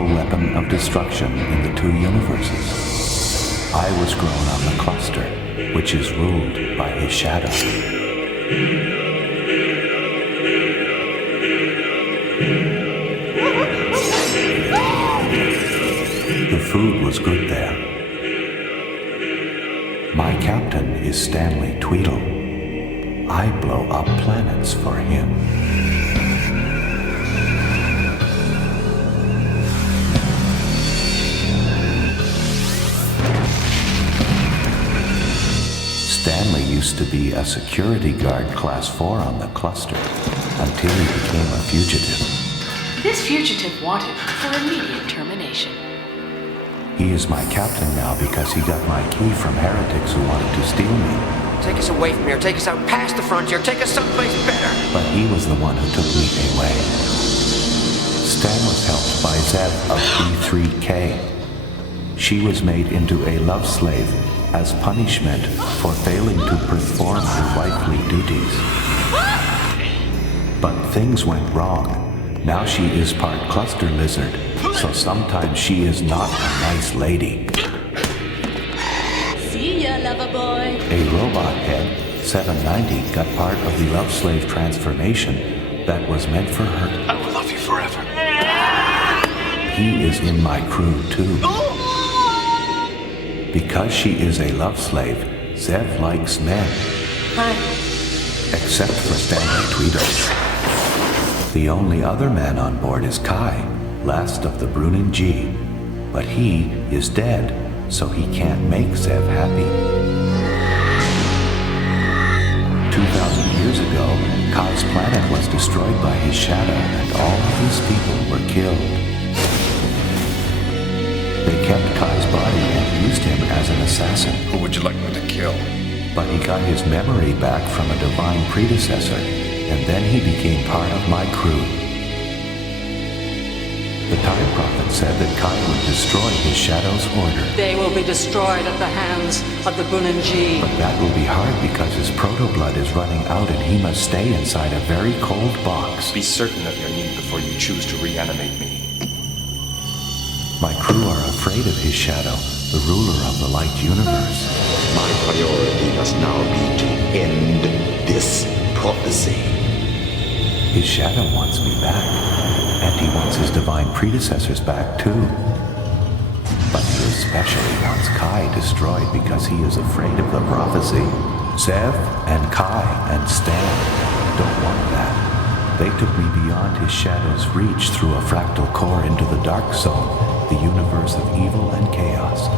powerful weapon of destruction in the two universes. I was grown on the cluster, which is ruled by his shadow. The food was good there. My captain is Stanley Tweedle. I blow up planets for him. Stanley used to be a security guard class 4 on the cluster until he became a fugitive. This fugitive wanted for immediate termination. He is my captain now because he got my key from heretics who wanted to steal me. Take us away from here. Take us out past the frontier. Take us someplace better. But he was the one who took me away. Stan was helped by Zev of B3K. She was made into a love slave as punishment for failing to perform her wifely duties. But things went wrong. Now she is part cluster lizard, so sometimes she is not a nice lady. See ya, lover boy. A robot head, 790, got part of the love slave transformation that was meant for her. I will love you forever. He is in my crew too. Because she is a love slave, Zev likes men. Hi. Except for Stanley Tweedle. The only other man on board is Kai, last of the Brunin G. But he is dead, so he can't make Zev happy. 2,000 years ago, Kai's planet was destroyed by his shadow and all of his people were killed. They kept Kai's body and used him as an assassin. Who would you like me to kill? But he got his memory back from a divine predecessor, and then he became part of my crew. The Time Prophet said that Kai would destroy his shadow's order. They will be destroyed at the hands of the Brunin G. But that will be hard because his proto-blood is running out and he must stay inside a very cold box. Be certain of your need before you choose to reanimate me. My crew are afraid of his shadow, the ruler of the light universe. My priority must now be to end this prophecy. His shadow wants me back, and he wants his divine predecessors back too. But he especially wants Kai destroyed because he is afraid of the prophecy. Zev and Kai and Stan don't want that. They took me beyond his shadow's reach through a fractal core into the dark zone, the universe of evil and chaos.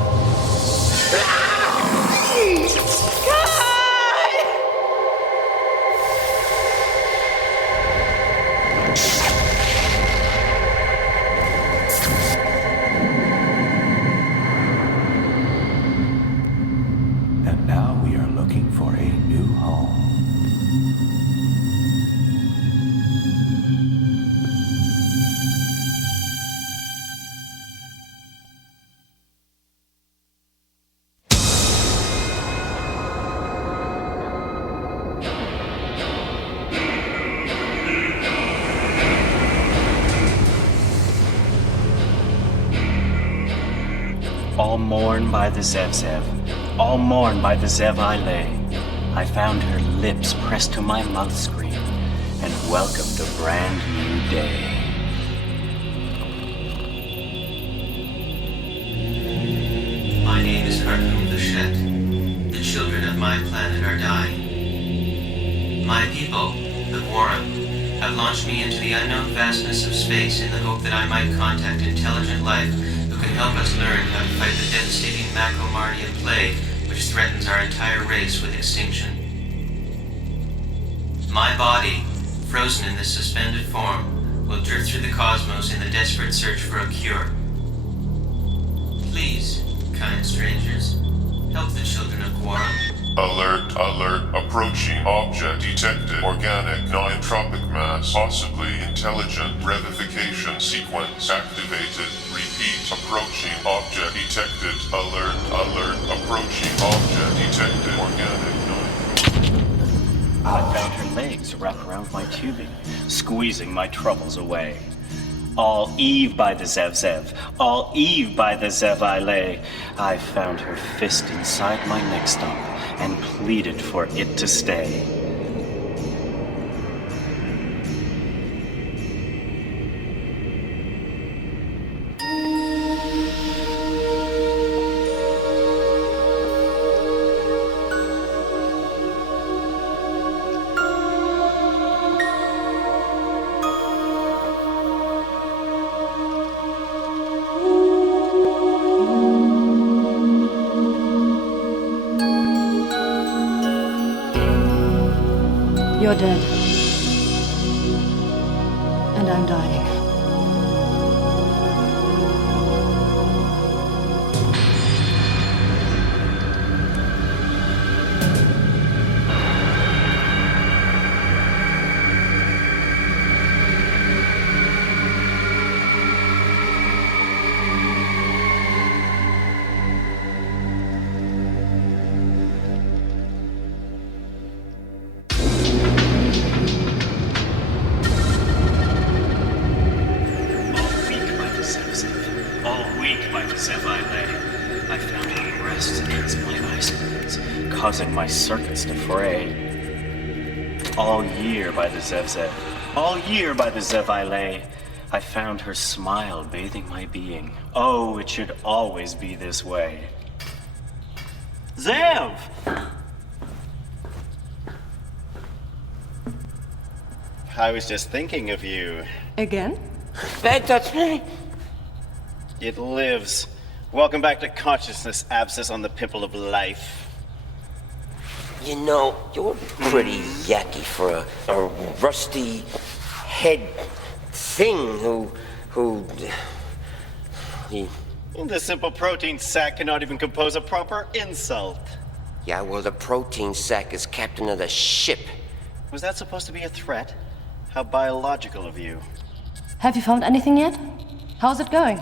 And now we are looking for a new home. All mourn by the Zev, all mourn by the Zev I lay. I found her lips pressed to my mouth screen and welcomed a brand new day. My name is Harpoon Bouchette. The children of my planet are dying. My people, the Quorum, have launched me into the unknown vastness of space in the hope that I might contact intelligent life who can help us learn how to fight the devastating Macromardian plague which threatens our entire race with extinction. My body, frozen in this suspended form, will drift through the cosmos in the desperate search for a cure. Please, kind strangers, help the children of Quorum. Alert, alert, approaching object detected. Organic, non-tropic mass, possibly intelligent, revivification sequence activated. Repeat, approaching object detected. Alert, alert, approaching object detected. Organic, I found her legs wrap around my tubing, squeezing my troubles away. All Eve by the Zev. All Eve by the Zev I lay. I found her fist inside my neck stump and pleaded for it to stay. You're dead. And I'm dying. Causing my circuits to fray. All year by the Zev, all year by the Zev I lay, I found her smile bathing my being. Oh, it should always be this way. Zev! I was just thinking of you. Again? That's me. It lives. Welcome back to consciousness, abscess on the pimple of life. You know, you're pretty yucky for a rusty head thing who The simple protein sack cannot even compose a proper insult. Yeah, well, the protein sack is captain of the ship. Was that supposed to be a threat? How biological of you. Have you found anything yet? How's it going?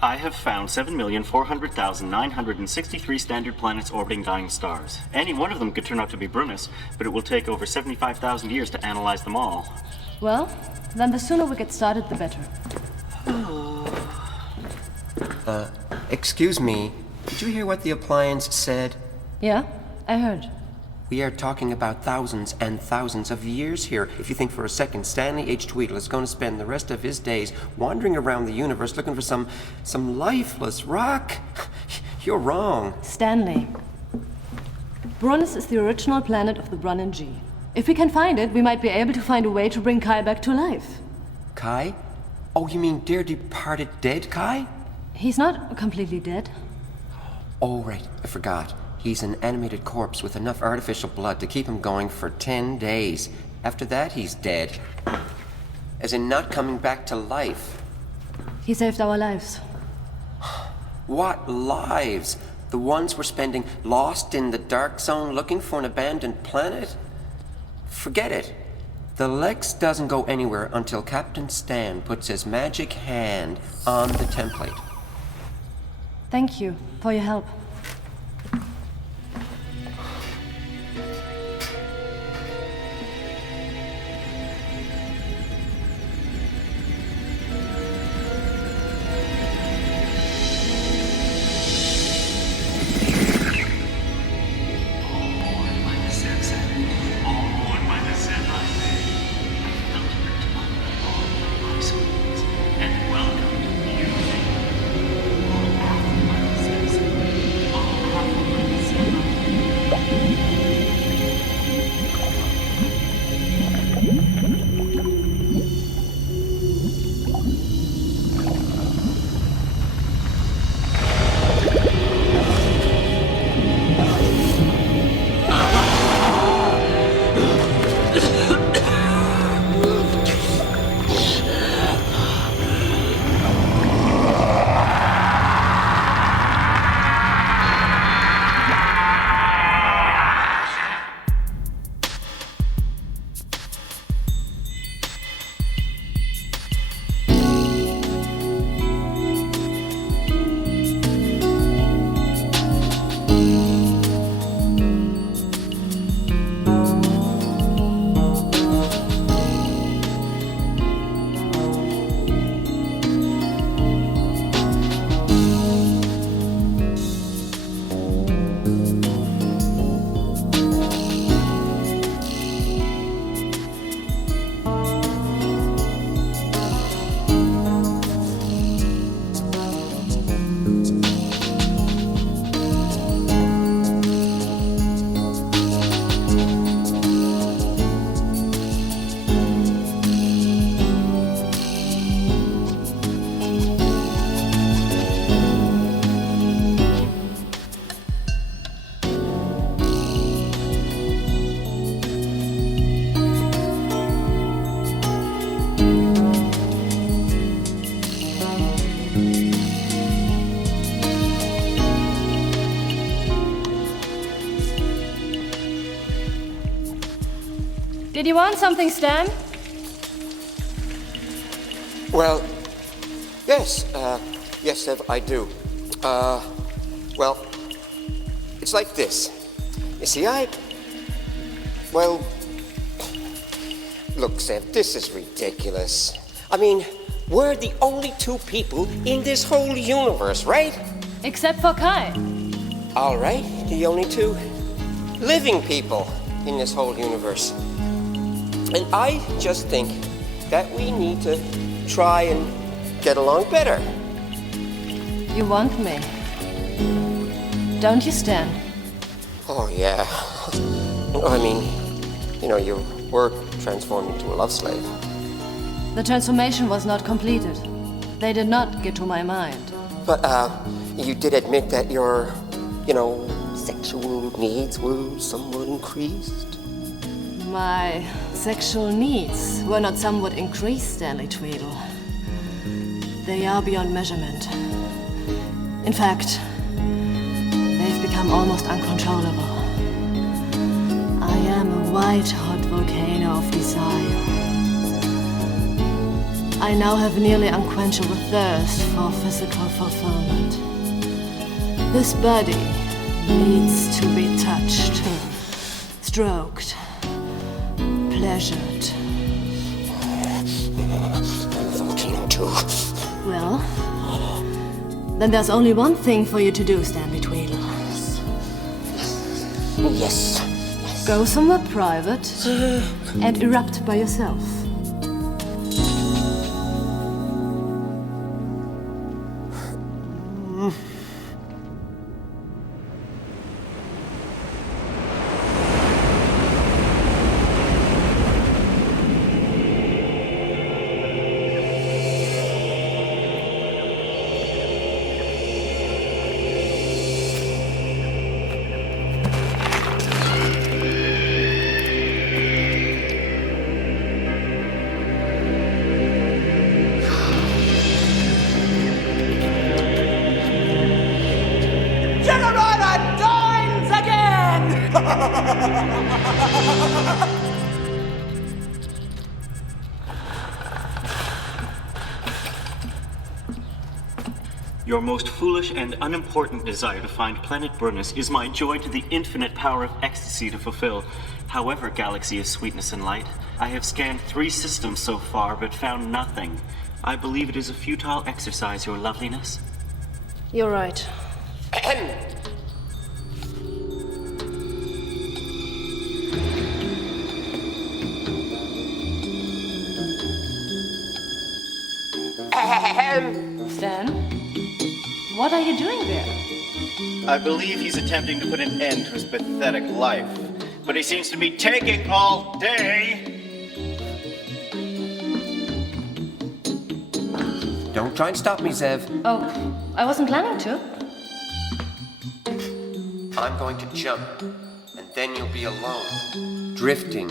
I have found 7,400,963 standard planets orbiting dying stars. Any one of them could turn out to be Brunus, but it will take over 75,000 years to analyze them all. Well, then the sooner we get started, the better. Excuse me. Did you hear what the appliance said? Yeah, I heard. We are talking about thousands and thousands of years here. If you think for a second Stanley H. Tweedle is going to spend the rest of his days wandering around the universe looking for some lifeless rock, you're wrong. Stanley. Brunus is the original planet of the Brunn G. If we can find it, we might be able to find a way to bring Kai back to life. Kai? Oh, you mean dear departed dead Kai? He's not completely dead. Oh, right. I forgot. He's an animated corpse with enough artificial blood to keep him going for 10 days. After that, he's dead. As in not coming back to life. He saved our lives. What lives? The ones we're spending lost in the dark zone looking for an abandoned planet? Forget it. The Lexx doesn't go anywhere until Captain Stan puts his magic hand on the template. Thank you for your help. you want something, Stan? Well, yes, yes, Sev, I do. Well, it's like this. You see, well, look, Sev, this is ridiculous. I mean, we're the only two people in this whole universe, right? Except for Kai. All right, the only two living people in this whole universe. And I just think that we need to try and get along better. You want me? Don't you, Stan? Oh, yeah. I mean, you know, you were transformed into a love slave. The transformation was not completed. They did not get to my mind. But, you did admit that your, you know, sexual needs were somewhat increased? My sexual needs were not somewhat increased, Stanley Tweedle. They are beyond measurement. In fact, they've become almost uncontrollable. I am a white-hot volcano of desire. I now have nearly unquenchable thirst for physical fulfillment. This body needs to be touched, stroked, pleasured. Volcano too. Well, then there's only one thing for you to do, Stanley Tweedle. Yes. Go somewhere private and erupt by yourself. Your most foolish and unimportant desire to find planet Burnus is my joy to the infinite power of ecstasy to fulfill. However, galaxy of sweetness and light, I have scanned 3 systems so far, but found nothing. I believe it is a futile exercise, your loveliness. You're right. Stan? What are you doing there? I believe he's attempting to put an end to his pathetic life, but he seems to be taking all day. Don't try and stop me, Zev. Oh, I wasn't planning to. I'm going to jump, and then you'll be alone, drifting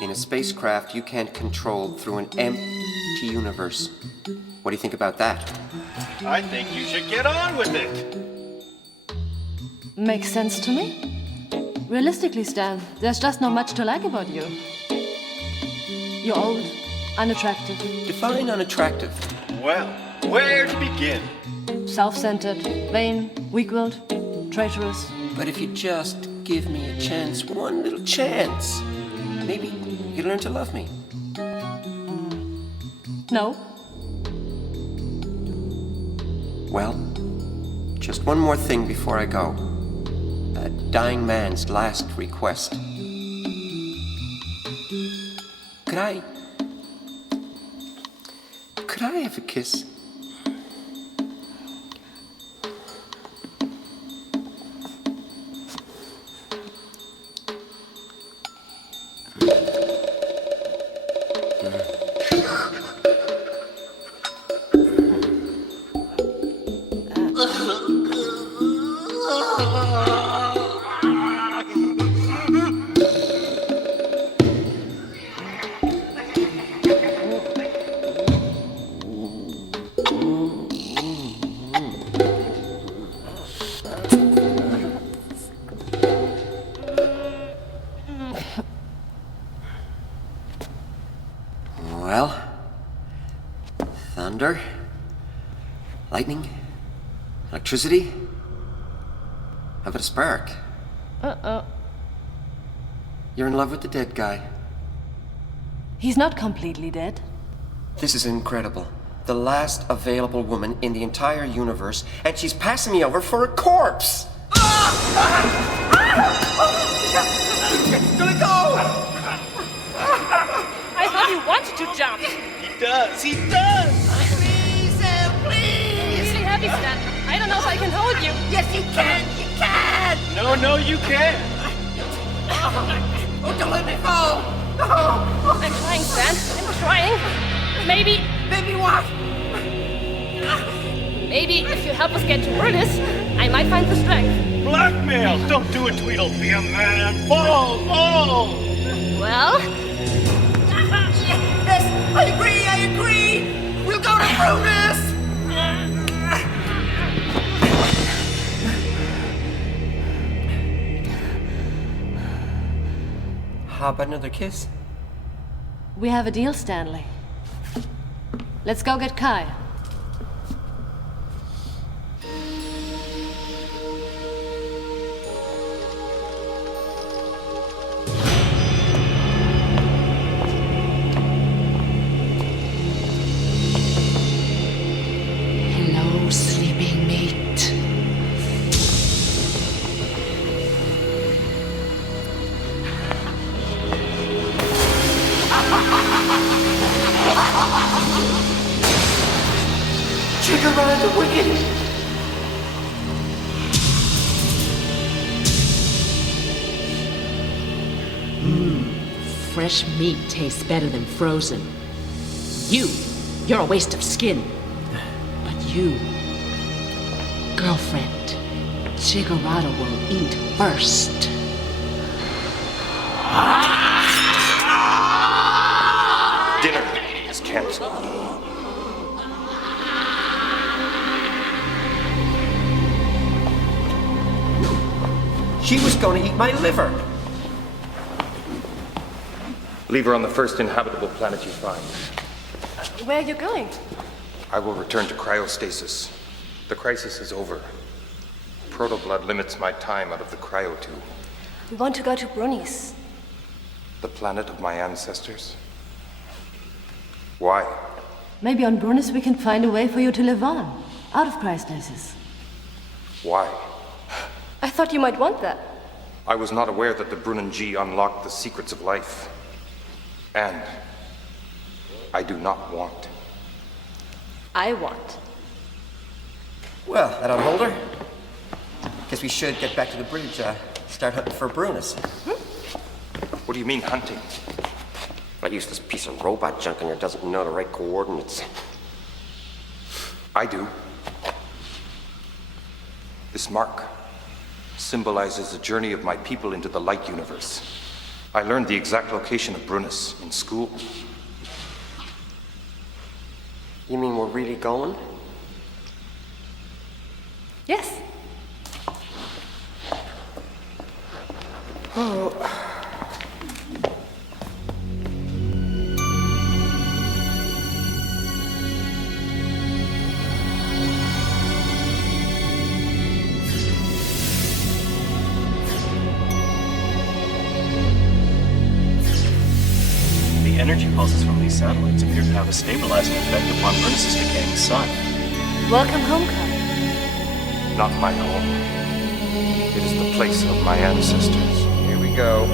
in a spacecraft you can't control through an empty universe. What do you think about that? I think you should get on with it. Makes sense to me. Realistically, Stan, there's just not much to like about you. You're old, unattractive. Define unattractive. Well, where to begin? Self-centered, vain, weak-willed, traitorous. But if you just give me a chance, one little chance, maybe you'll learn to love me. No. Well, just one more thing before I go. A dying man's last request. Could I have a kiss? lightning? Electricity? How about a spark? Uh-oh. You're in love with the dead guy. He's not completely dead. This is incredible. The last available woman in the entire universe, and she's passing me over for a corpse! It's gonna go! I thought you wanted to jump. He does! He does! Please, please! It's too heavy, Stan. I don't know if I can hold you. Yes, you can! You can! No, you can't! Oh, don't let me fall! Oh. I'm trying, Stan. I'm trying. Maybe... Maybe what? Maybe if you help us get to Brutus, I might find the strength. Blackmail! Don't do it, Tweedle. Be a man. Fall! Well... Yes, I agree! We'll go to Brutus! How about another kiss? We have a deal, Stanley. Let's go get Kai. Hello, sleeping mate. Trigger run the wicked! Fresh meat tastes better than frozen. You're a waste of skin. But you, girlfriend, Chigurado will eat first. Dinner is canceled. She was going to eat my liver! Leave her on the first inhabitable planet you find. Where are you going? I will return to cryostasis. The crisis is over. Protoblood limits my time out of the cryotube. We want to go to Brunis. The planet of my ancestors? Why? Maybe on Brunis we can find a way for you to live on, out of cryostasis. Why? I thought you might want that. I was not aware that the Brunanji unlocked the secrets of life. And I do not want. I want. Well, that ought to hold her. Guess we should get back to the bridge, start hunting for Brunis. What do you mean, hunting? That useless piece of robot junk in here doesn't know the right coordinates. I do. This mark symbolizes the journey of my people into the light universe. I learned the exact location of Brunis in school. You mean we're really going? Yes. Oh. The energy pulses from these satellites appear to have a stabilizing effect upon Brunis' decaying sun. Welcome home, Kai. Not my home. It is the place of my ancestors. Here we go.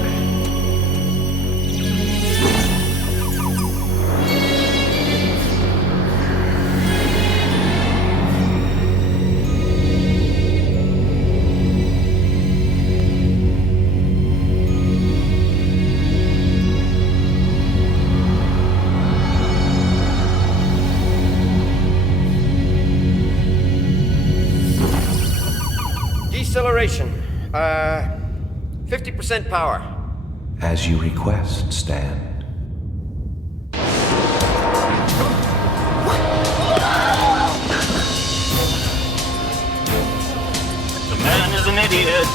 Deceleration. 50% power. As you request, Stan. The man is an idiot.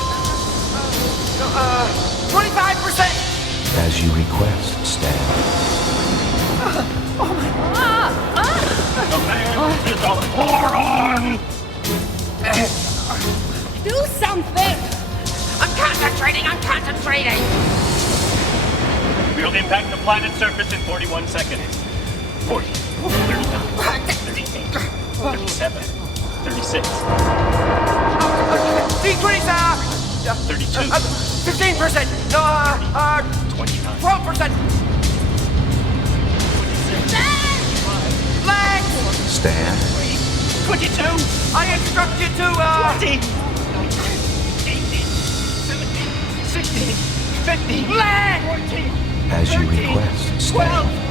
25%! As you request, Stan. man is a moron! Do something! I'm concentrating! We'll impact the planet's surface in 41 seconds. 40, 39, 38, 37, 36. Decrease, 32. 15%. No, 29. 12%. 26. Lex! Stan? 22. I instruct you to, 20. 18. 17. 16. 15. 14. As you 13, request, Stan. 12.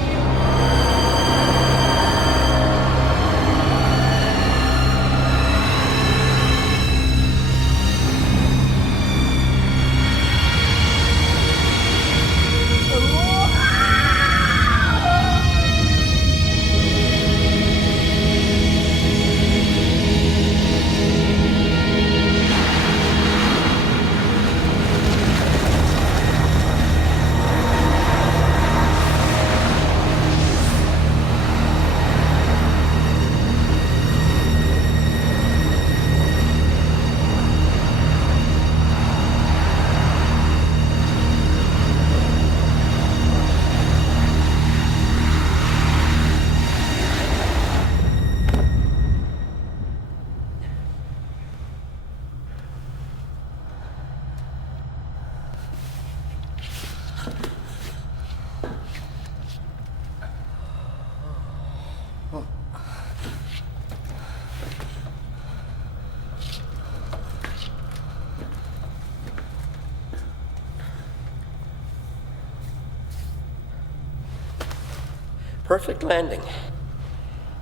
Perfect landing.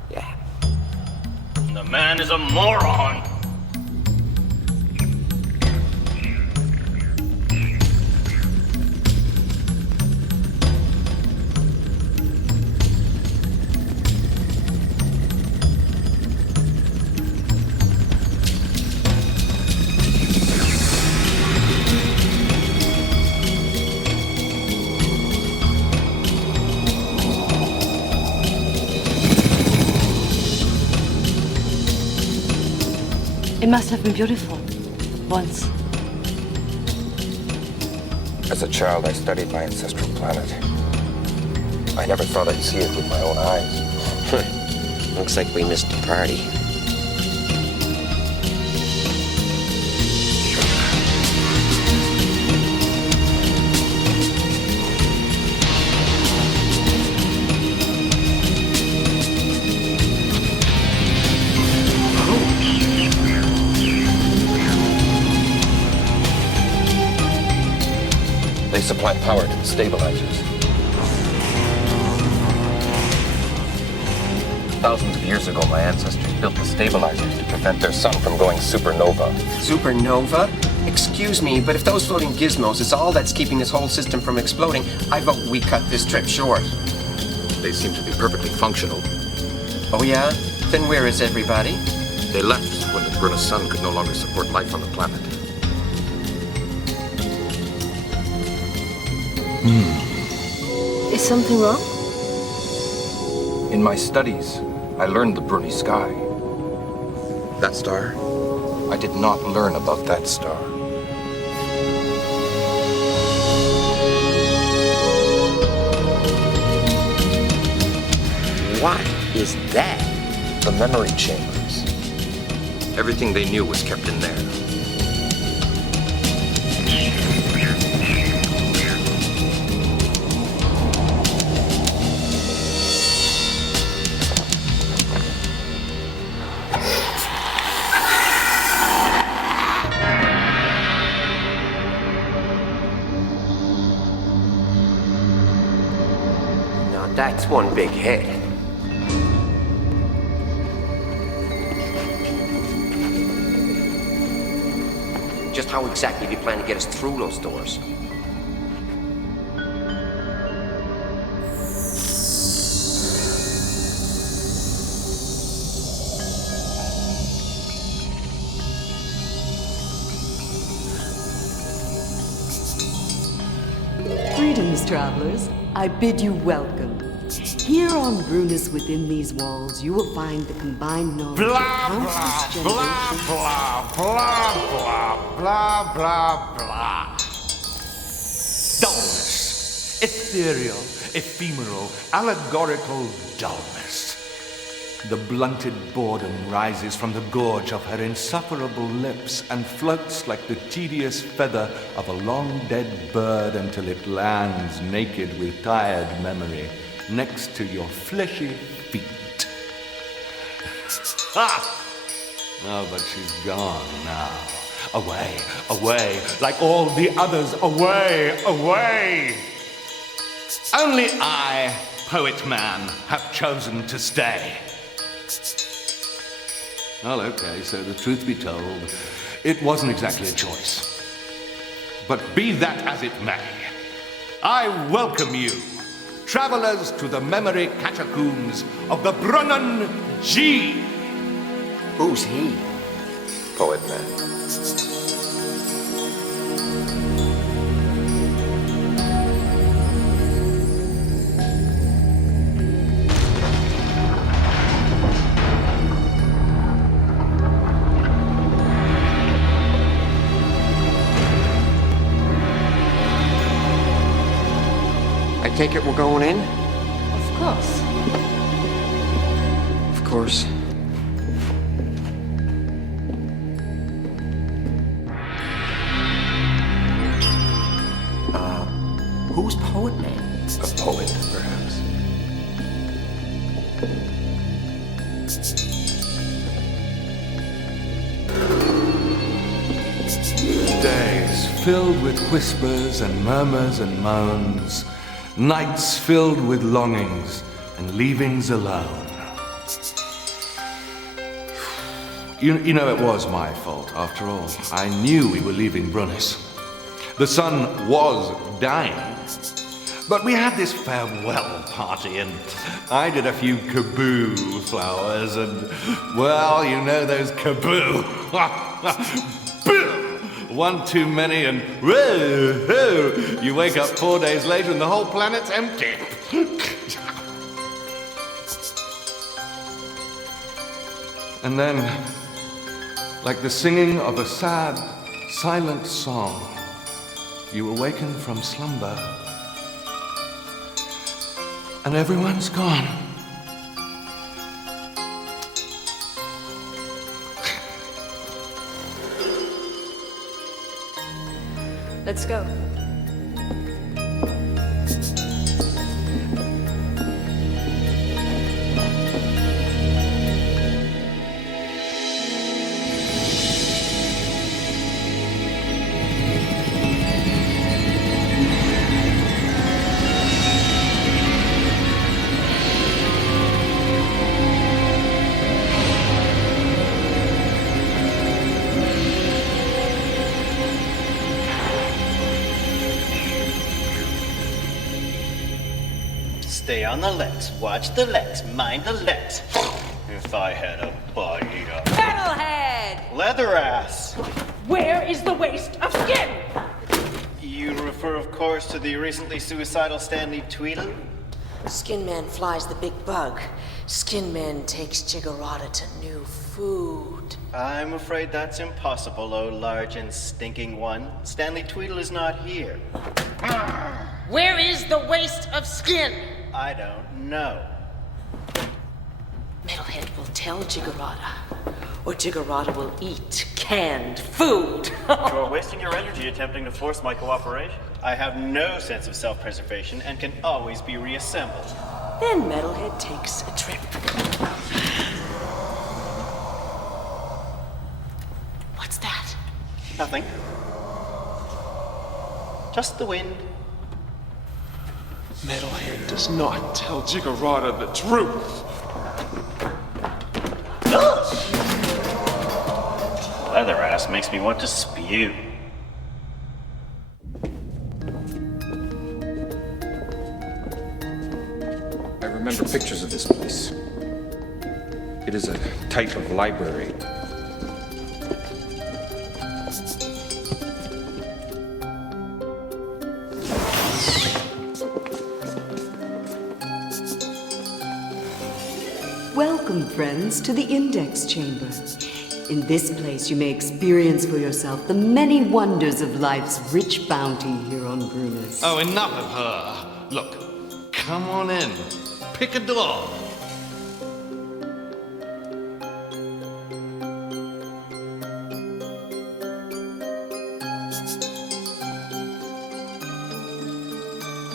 Yeah. The man is a moron. It must have been beautiful. Once. As a child, I studied my ancestral planet. I never thought I'd see it with my own eyes. Looks like we missed the party. They supply power to the stabilizers. Thousands of years ago, my ancestors built the stabilizers to prevent their sun from going supernova. Supernova? Excuse me, but if those floating gizmos is all that's keeping this whole system from exploding, I vote we cut this trip short. They seem to be perfectly functional. Oh yeah? Then where is everybody? They left when the Brunus sun could no longer support life on the planet. Is something wrong? In my studies, I learned the Bruni sky. That star? I did not learn about that star. What is that? The memory chambers. Everything they knew was kept in there. That's one big hit. Just how exactly do you plan to get us through those doors? Greetings, travelers. I bid you welcome. Here on Brunus within these walls, you will find the combined knowledge of countless generations. Blah. Dullness. Ethereal, ephemeral, allegorical dullness. The blunted boredom rises from the gorge of her insufferable lips and floats like the tedious feather of a long-dead bird until it lands naked with tired memory next to your fleshy feet. Ha! Oh, but she's gone now. Away, like all the others, away! Only I, Poet Man, have chosen to stay. Well, okay, so the truth be told, it wasn't exactly a choice. But be that as it may, I welcome you, travelers, to the memory catacombs of the Brunnen G. Who's he? Poet Man. I take it we're going in? Of course. Of course. Who's Poet Man? A poet, perhaps. Days filled with whispers and murmurs and moans. Nights filled with longings and leavings alone. You know, it was my fault, after all. I knew we were leaving Brunnis. The sun was dying. But we had this farewell party, and I did a few kaboo flowers, and, well, you know those kaboo. Boom! One too many, and whoa, you wake up 4 days later and the whole planet's empty. And then, like the singing of a sad, silent song, you awaken from slumber, and everyone's gone. Let's go. Stay on the Lexx, watch the Lexx, mind the Lexx. If I had a body of Metalhead! leather ass. Where is the waste of skin? You refer, of course, to the recently suicidal Stanley Tweedle? Skin Man flies the big bug. Skin Man takes Jiggerata to new food. I'm afraid that's impossible, oh large and stinking one. Stanley Tweedle is not here. Where is the waste of skin? I don't know. Metalhead will tell Jiggerata, or Jiggerata will eat canned food. You're wasting your energy attempting to force my cooperation. I have no sense of self-preservation and can always be reassembled. Then Metalhead takes a trip. What's that? Nothing. Just the wind. Metalhead does not tell Jiggerata the truth. Leather ass makes me want to spew. I remember pictures of this place. It is a type of library. Welcome, friends, to the Index Chamber. In this place, you may experience for yourself the many wonders of life's rich bounty here on Brunus. Oh, enough of her. Look, come on in. Pick a door.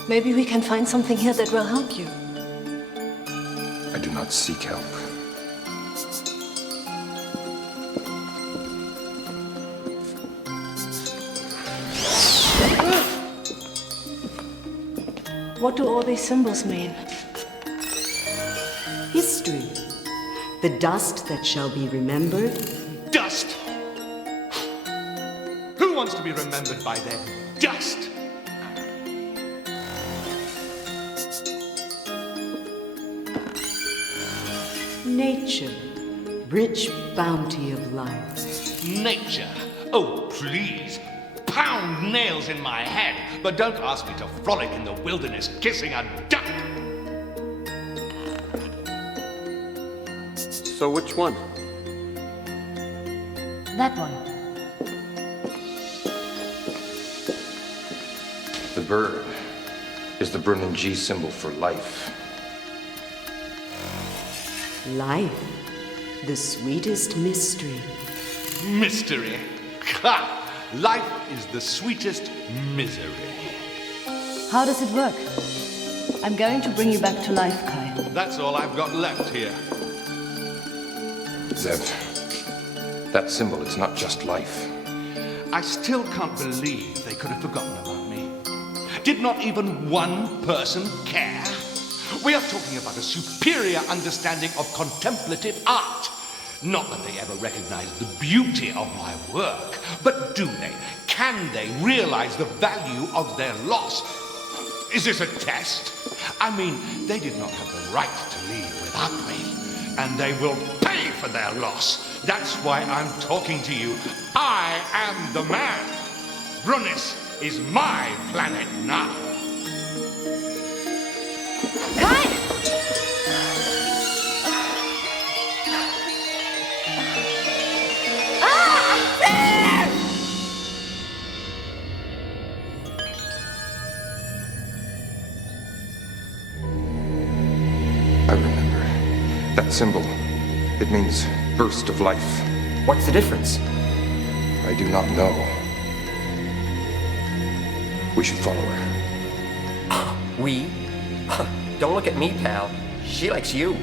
Maybe we can find something here that will help you. I do not seek help. What do all these symbols mean? History. The dust that shall be remembered. Dust! Who wants to be remembered by their dust? Nature. Rich bounty of life. Nature? Oh, please. Pound nails in my head, but don't ask me to frolic in the wilderness kissing a duck. So which one? That one. The bird is the Brunning symbol for life. Life. The sweetest mystery. Mystery. Ha! Life is the sweetest misery. How does it work? I'm going to bring you back to life, Kai. That's all I've got left here. Zev, that symbol is not just life. I still can't believe they could have forgotten about me. Did not even one person care? We are talking about a superior understanding of contemplative art. Not that they ever recognize the beauty of my work, but do they? Can they realize the value of their loss? Is this a test? I mean, they did not have the right to leave without me, and they will pay for their loss. That's why I'm talking to you. I am the man. Brunnis is my planet now. Kai! I remember. That symbol. It means burst of life. What's the difference? I do not know. We should follow her. We? Don't look at me, pal. She likes you.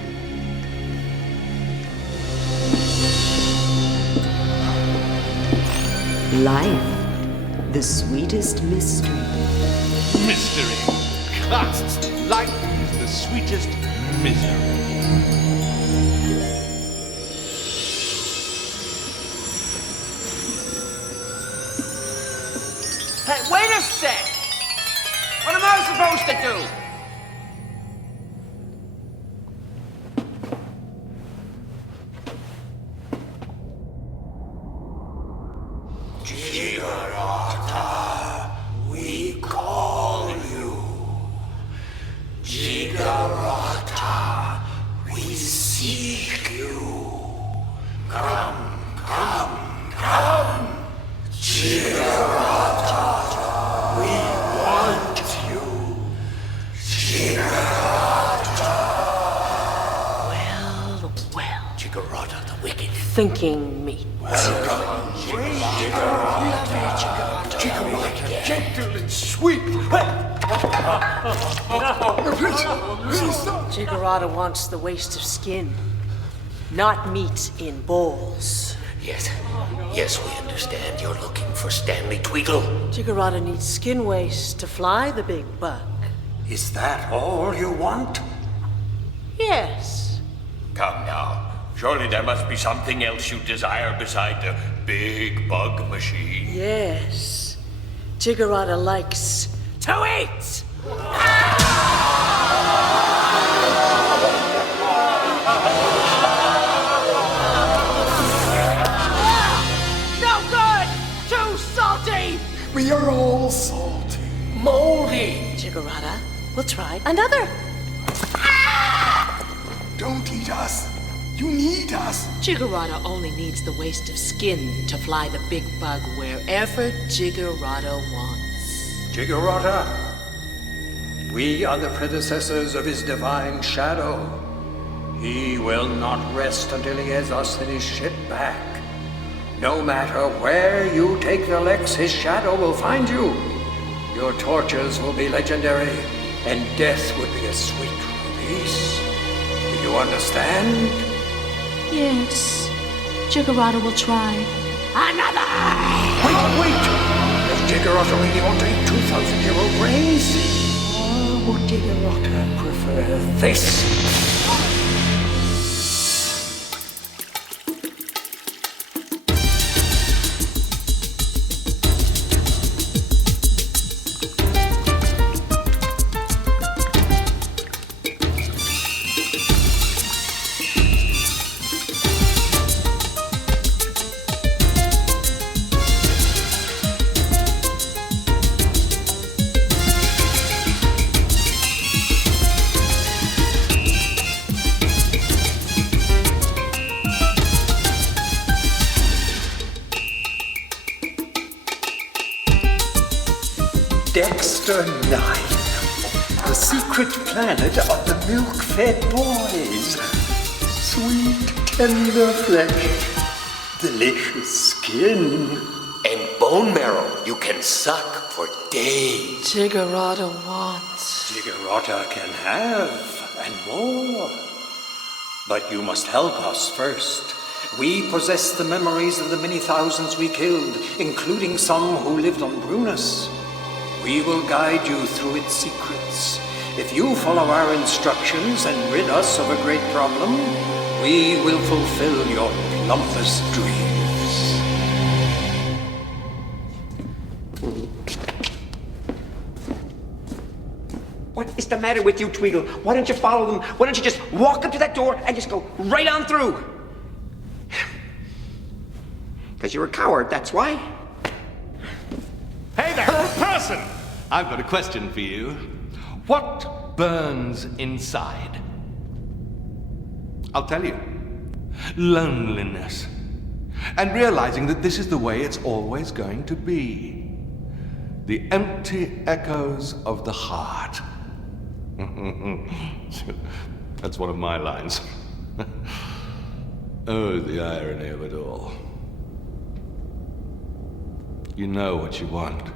Life. The sweetest mystery. Mystery. Ha! Life is the sweetest misery. Hey, wait a sec! What am I supposed to do? Jigarata, we call you. Jigarata, we seek you. Come, come, come. Jigarata, we want you. Jigarata. Well. Jigarata the wicked. Thinking meat. Welcome, Jigarata. Gentle and sweet. Jigarata wants the waste of skin, not meat in bowls. Yes, we understand. You're looking for Stanley Tweedle. Jigarata needs skin waste to fly the big buck. Is that all you want? Yes. Come now. Surely there must be something else you desire beside the big bug machine. Yes. Jigarata likes to eat! No good! Too salty! We are all salty. Moldy! Jigarata, we'll try another. Don't eat us. You need us. Jiggerata only needs the waste of skin to fly the big bug wherever Jiggerata wants. Jiggerata, we are the predecessors of his divine shadow. He will not rest until he has us and his ship back. No matter where you take the Lexx, his shadow will find you. Your tortures will be legendary, and death would be a sweet release. Do you understand? Yes. Jiggerata will try. Another! Wait! Does Jiggerata really want to eat 2,000-year-old brains? Or would Jiggerata prefer this? Dexter 9, the secret planet of the milk-fed boys. Sweet, tender flesh, delicious skin, And bone marrow you can suck for days. Jiggerata wants. Jiggerata can have, and more. But you must help us first. We possess the memories of the many thousands we killed, including some who lived on Brunus. We will guide you through its secrets. If you follow our instructions and rid us of a great problem, we will fulfill your plumpest dreams. What is the matter with you, Tweedle? Why don't you follow them? Why don't you just walk up to that door and just go right on through? Because you're a coward, that's why. Hey there, person! I've got a question for you. What burns inside? I'll tell you. Loneliness. And realizing that this is the way it's always going to be. The empty echoes of the heart. That's one of my lines. Oh, the irony of it all. You know what you want.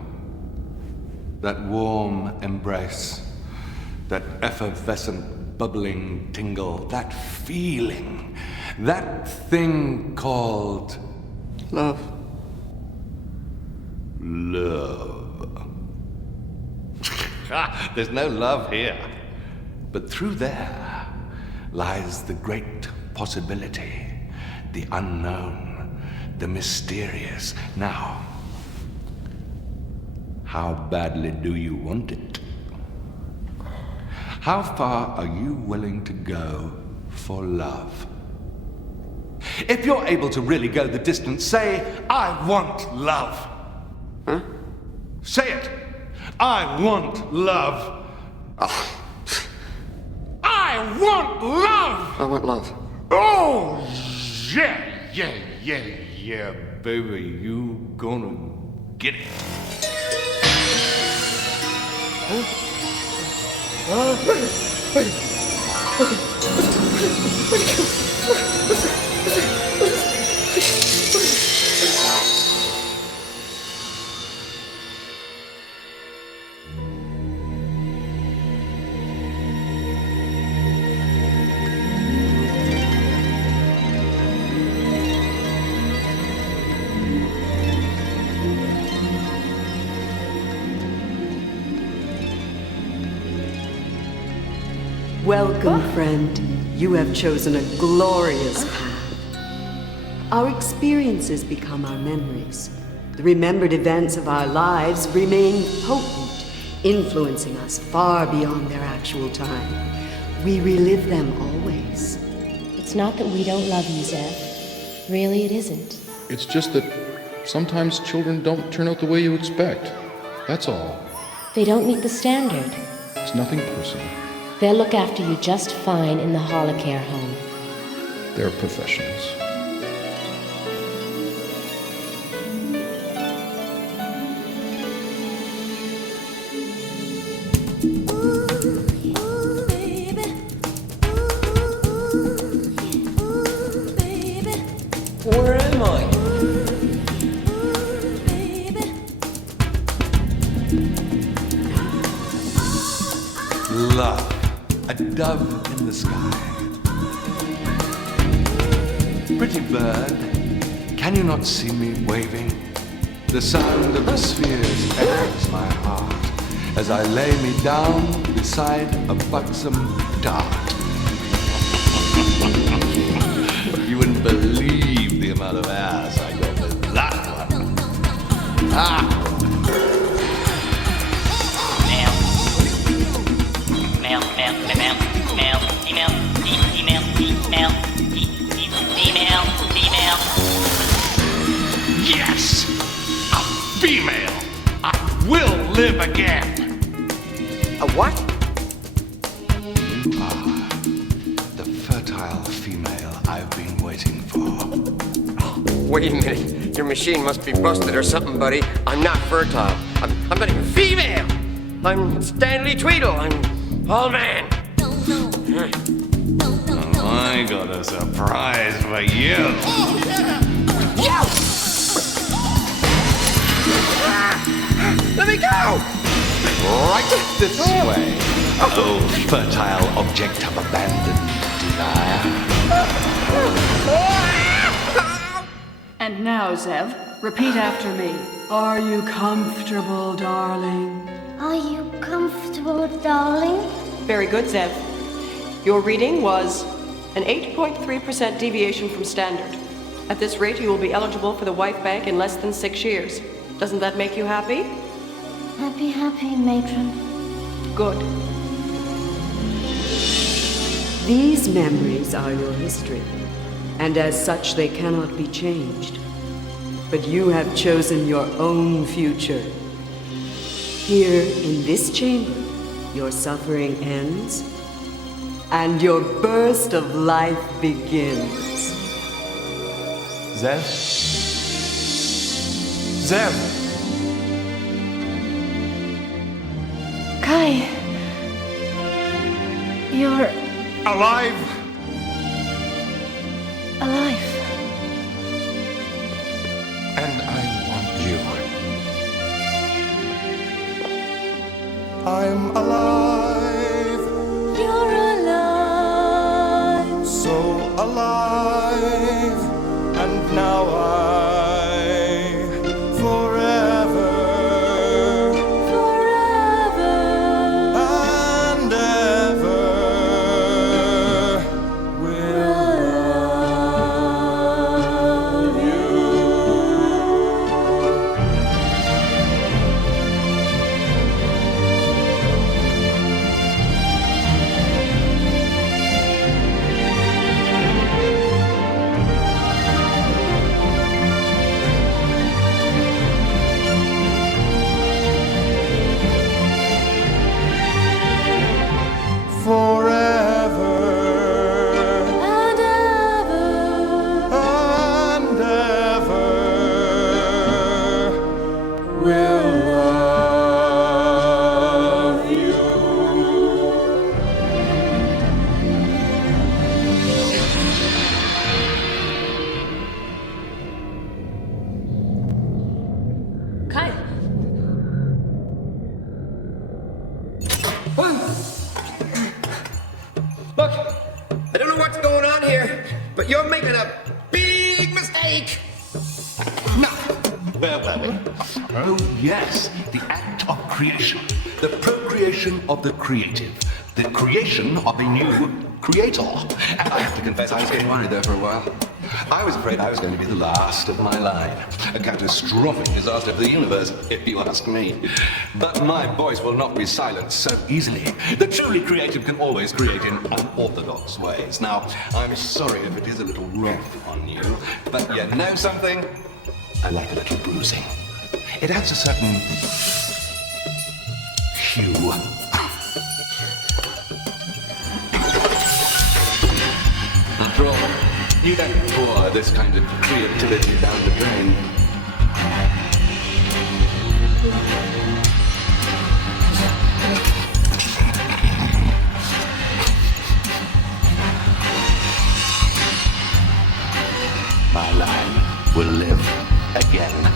That warm embrace, that effervescent, bubbling tingle, that feeling, that thing called... love. Love. There's no love here. But through there lies the great possibility, the unknown, the mysterious. Now, how badly do you want it? How far are you willing to go for love? If you're able to really go the distance, say, I want love. Huh? Say it. I want love. Oh. I want love! I want love. Oh, yeah, baby. You gonna get it. Welcome, friend. You have chosen a glorious path. Our experiences become our memories. The remembered events of our lives remain potent, influencing us far beyond their actual time. We relive them always. It's not that we don't love you, Zev. Really, it isn't. It's just that sometimes children don't turn out the way you expect. That's all. They don't meet the standard. It's nothing personal. They'll look after you just fine in the Holocare home. They're professionals. Where am I? Love, a dove in the sky. Pretty bird, can you not see me waving? The sound of the spheres echoes my heart as I lay me down beside a buxom dart. You wouldn't believe the amount of ass I got with that one. Ah! Yes! A female! I will live again! A what? You are the fertile female I've been waiting for. Wait a minute. Your machine must be busted or something, buddy. I'm not fertile. I'm not even female. I'm Stanley Tweedle. I'm all man. I got a surprise for you. Let me go! Right this way, oh fertile object of abandoned desire. And now, Zev, repeat after me. Are you comfortable, darling? Are you comfortable, darling? Very good, Zev. Your reading was an 8.3% deviation from standard. At this rate, you will be eligible for the Wife Bank in less than 6 years. Doesn't that make you happy? Happy, matron. Good. These memories are your history, and as such they cannot be changed. But you have chosen your own future. Here in this chamber, your suffering ends, and your burst of life begins. Zev? Zev! Kai, you're alive! Alive. And I want you. I'm alive. You're alive. So alive. And now forever and ever will love you. Kai! Look, I don't know what's going on here, but you're making a big mistake. Where were we? Oh, yes, the act of creation. The procreation of the creative. The creation of the new creator. And I have to confess, I was getting worried there for a while. I was afraid I was going to be the last of my line. A catastrophic disaster for the universe, if you ask me. But my voice will not be silenced so easily. The truly creative can always create in unorthodox ways. Now, I'm sorry if it is a little rough on you, but you know something? I like a little bruising. It adds a certain hue. After all, You don't pour this kind of creativity down the drain. My line will live again.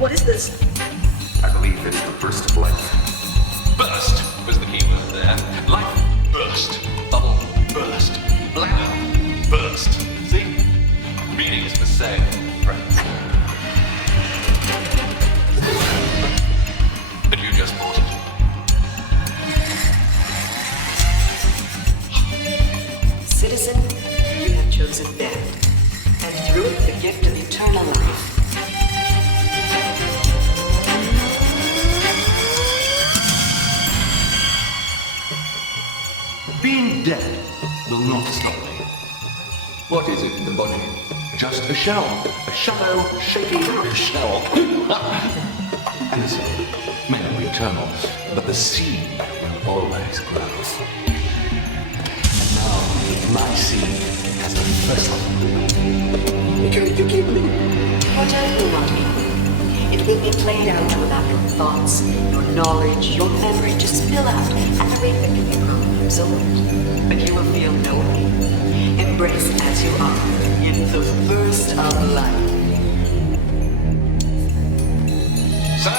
What is this? I believe it's the burst of life. Burst was the key word there. Life burst. Bubble burst. Bladder burst. See? Meaning is the same. Right. But you just bought it. Citizen, you have chosen death, and through it the gift of eternal life. Being dead will not stop me. What is it in the body? Just a shell. A shallow, shaky shell. And the soul may not be eternal, but the seed will always grow. And now, my seed has been first. You give me whatever you want me. It will be played out to allow your thoughts, your knowledge, your memory to spill out at the rate that can be properly absorbed. But you will feel no pain. Embrace as you are in the burst of life. So,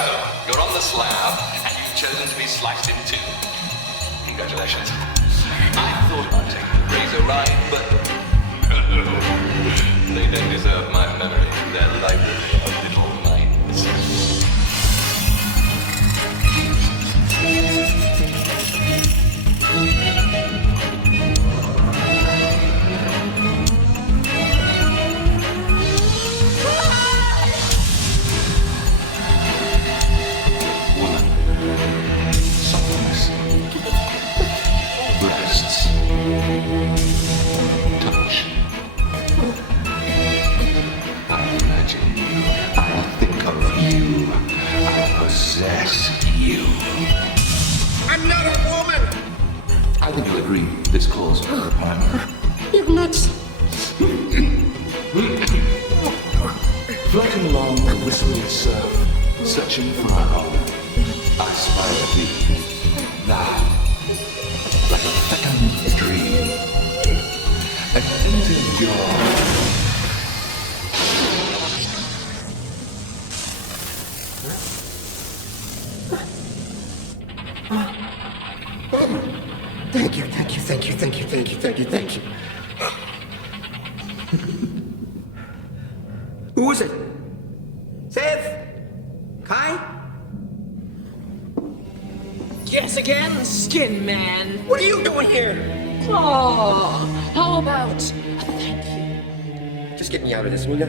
you're on the slab, and you've chosen to be sliced in two. Congratulations. I thought I'd take the razor ride, but no. They don't deserve my memory in their library of little minds. Woman. Softness. Breasts. Touch. I imagine you. I think of you. I possess you. I'm not a woman! I think you'll agree this calls for a primer. You're nuts! Floating along the whistling surf, searching for our home, I aspire to be now, like a fecund dream, a fleeting yawn. Thank you. Who is it? Seth? Kai? Yes, again, Skin Man. What are you doing here? Oh, how about Just get me out of this, will ya?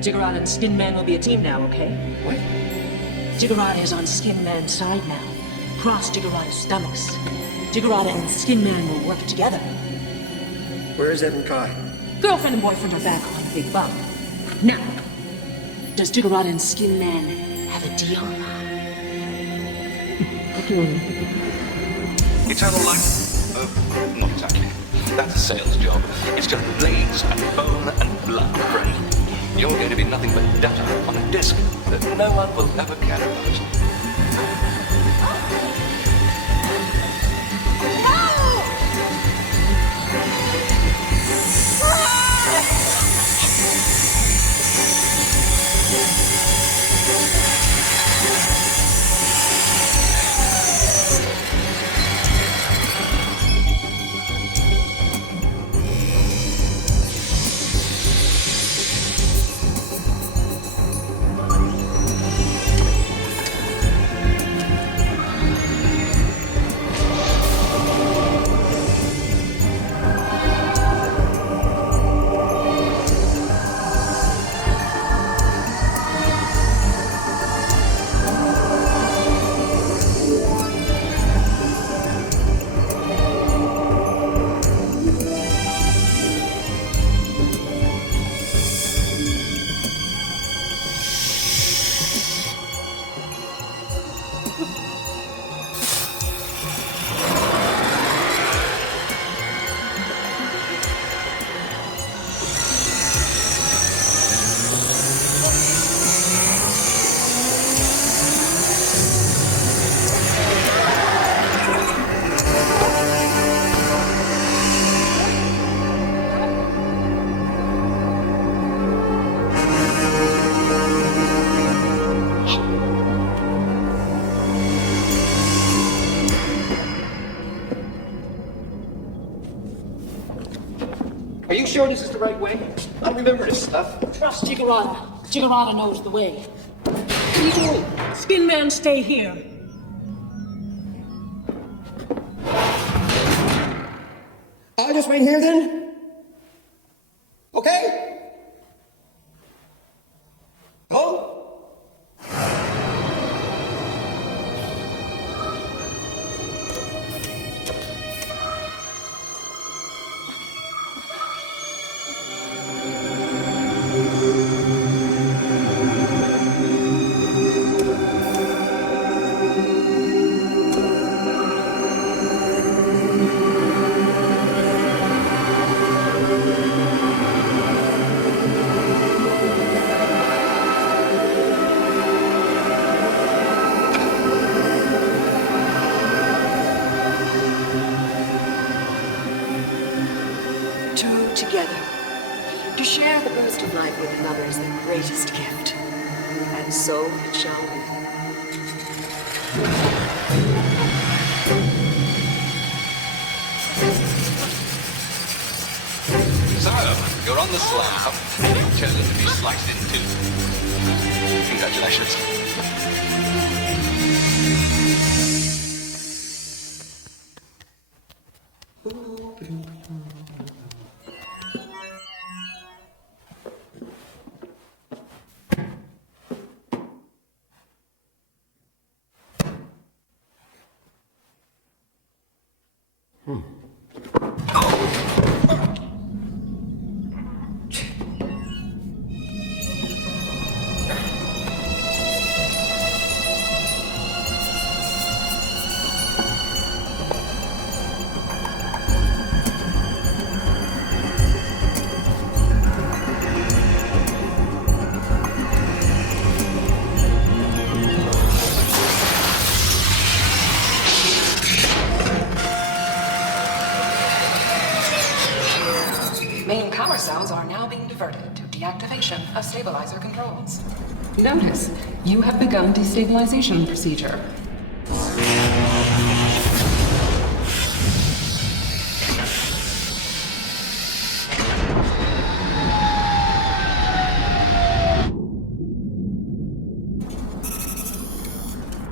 Jiggerod and Skin Man will be a team now, okay? What? Jiggerod is on Skin Man's side now. Cross Jiggerod's stomachs. Jiggerod and Skin Man will work together. Where is Evan Kai? Girlfriend and boyfriend are back on the big bump. Now, does Jiggerod and Skin Man have a deal? Eternal life? Not exactly. That's a sales job. It's just blades and bone and blood, friend. You're going to be nothing but data on a disk that no one will ever care about. sure this is the right way? I remember this stuff. Trust Jigarada. Jigarada knows the way. What are you doing? Skin Man, stay here. I'll just wait here then? Okay? Go? Together. To share the burst of light with another is the greatest gift. And so it shall be. So, you're on the slab, and you turn to be sliced in two. Congratulations. Main power cells are now being diverted to deactivation of stabilizer controls. Notice, you have begun destabilization procedure.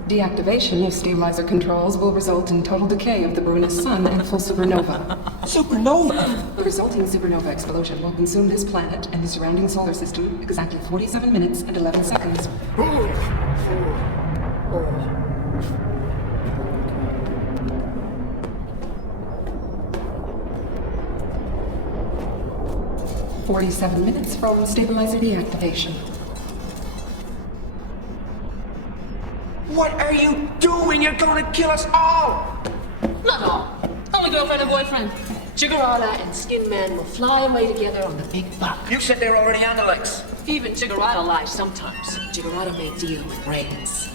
Deactivation of stabilizer controls will result in total decay of the Brunus Sun and a full supernova. Supernova? The resulting supernova explosion will consume this planet and the surrounding solar system exactly 47 minutes and 11 seconds. "47 minutes from stabilizer deactivation." What are you doing? You're gonna kill us all! Not all. Only girlfriend and boyfriend. Jigarada and Skin Man will fly away together on the big buck. You said they were already on the Lexx. Even Jigarada lies sometimes. Jigarada may deal with brains.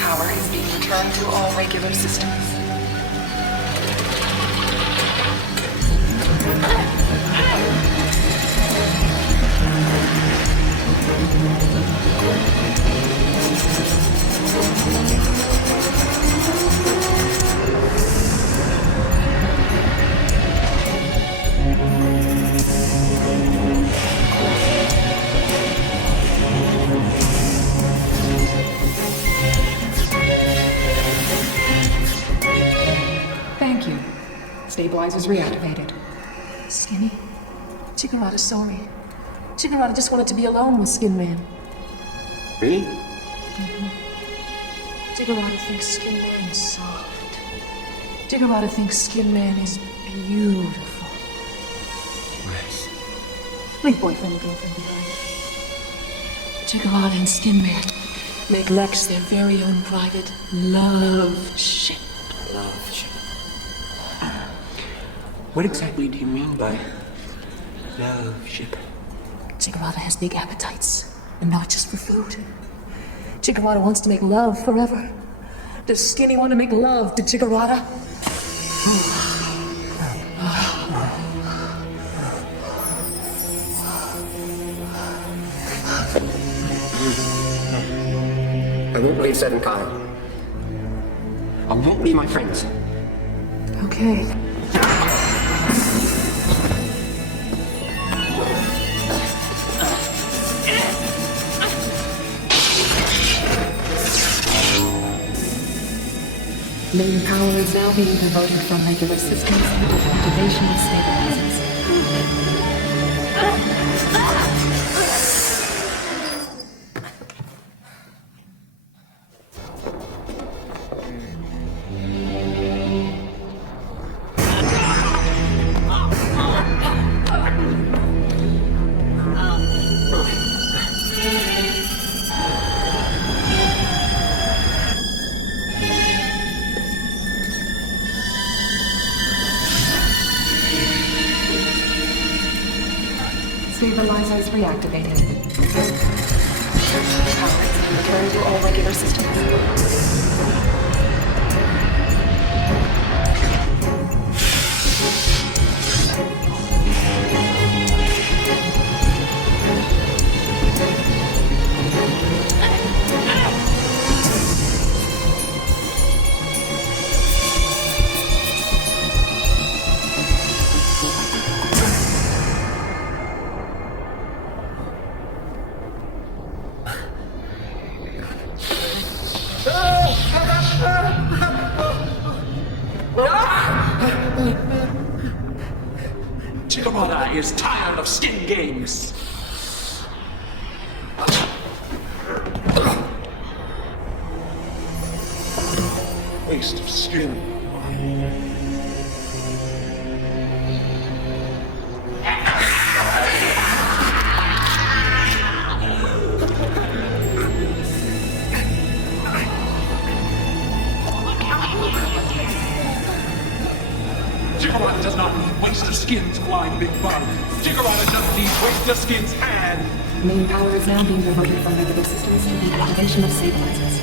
Power is being returned to all regular systems. Thank you. Stabilizers reactivated. Skinny, Jigarada's sorry. Jigarada just wanted to be alone with Skin Man. Really? Jigarada thinks Skin Man is soft. Jigarada thinks Skin Man is beautiful. Nice. Leave boyfriend and girlfriend behind. Jigarada and Skin Man make Lexx their very own private love ship. Love ship. What exactly do you mean by love ship? Jigarada has big appetites, and not just for food. Jigarada wants to make love forever. Does Skinny want to make love to Jigarada? I won't believe Seth and Kyle. I won't leave my friends. okay. Main power is now being diverted from regular systems to the activation of stabilizers. Stabilizers reactivated. Power return to all regular systems. Chigurata is tired of skin games. Waste of skin. Chigurata does not need waste of skins, flying big bug. Chigurata just needs waste of skins and... Main power is now being diverted from regular systems to the activation of stabilizers.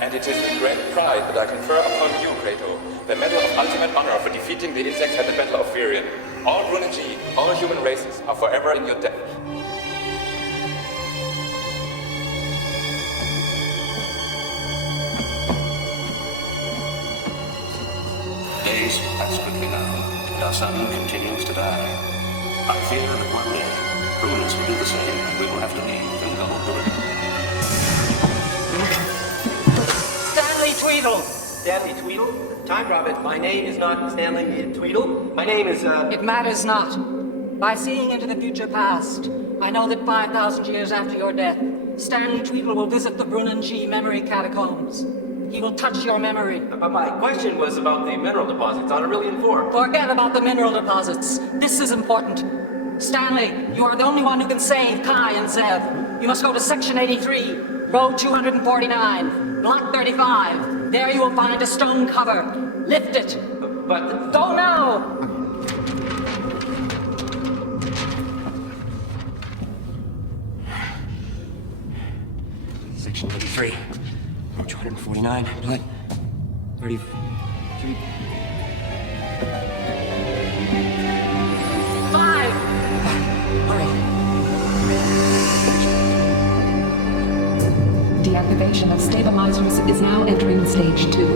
And it is with great pride that I confer upon you, Kratos, the Medal of Ultimate Honor for defeating the insects at the Battle of Furion. All Brunner-G, all human races, are forever in your debt. Days pass quickly now, and our sun continues to die. I fear that one day, Bruners will do the same, and we will have to leave in double burden. Stanley Tweedle! Stanley Tweedle? Time drop it. My name is not Stanley Tweedle. My name is, It matters not. By seeing into the future past, I know that 5,000 years after your death, Stanley Tweedle will visit the Brunner-G memory catacombs. He will touch your memory. But my question was about the mineral deposits on Aurelian 4. Forget about the mineral deposits. This is important. Stanley, you are the only one who can save Kai and Zev. You must go to Section 83, Row 249, Block 35. There you will find a stone cover. Lift it. But... Go now! Section 83, Row 249, Block 33. 5! Deactivation of stabilizers is now entering stage 2.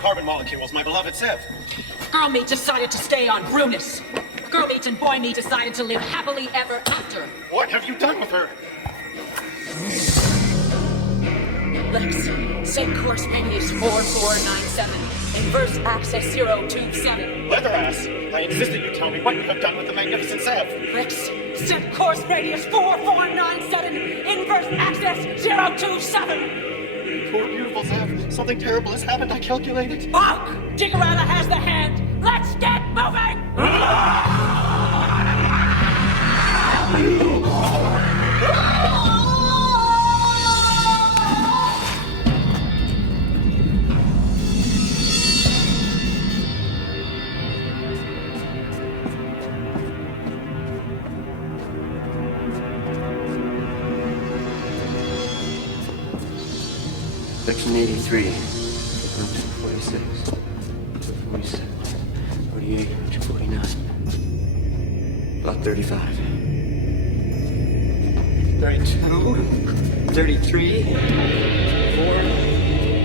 carbon molecules, my beloved Sev. Girl meat decided to stay on Brunus. Girl meat and boy meat decided to live happily ever after. What have you done with her? Lexx, set course radius 4497, inverse axis 027. Leatherass, I insist that you tell me what you have done with the magnificent Sev. Lexx, set course radius 4497, inverse axis 027. Poor beautiful Sev, something terrible has happened, I calculated. Fuck! Jiggerata has the hand! Let's get moving! Section 83, 46, 47, 48, 249. Lot 35. 32, 33, 4,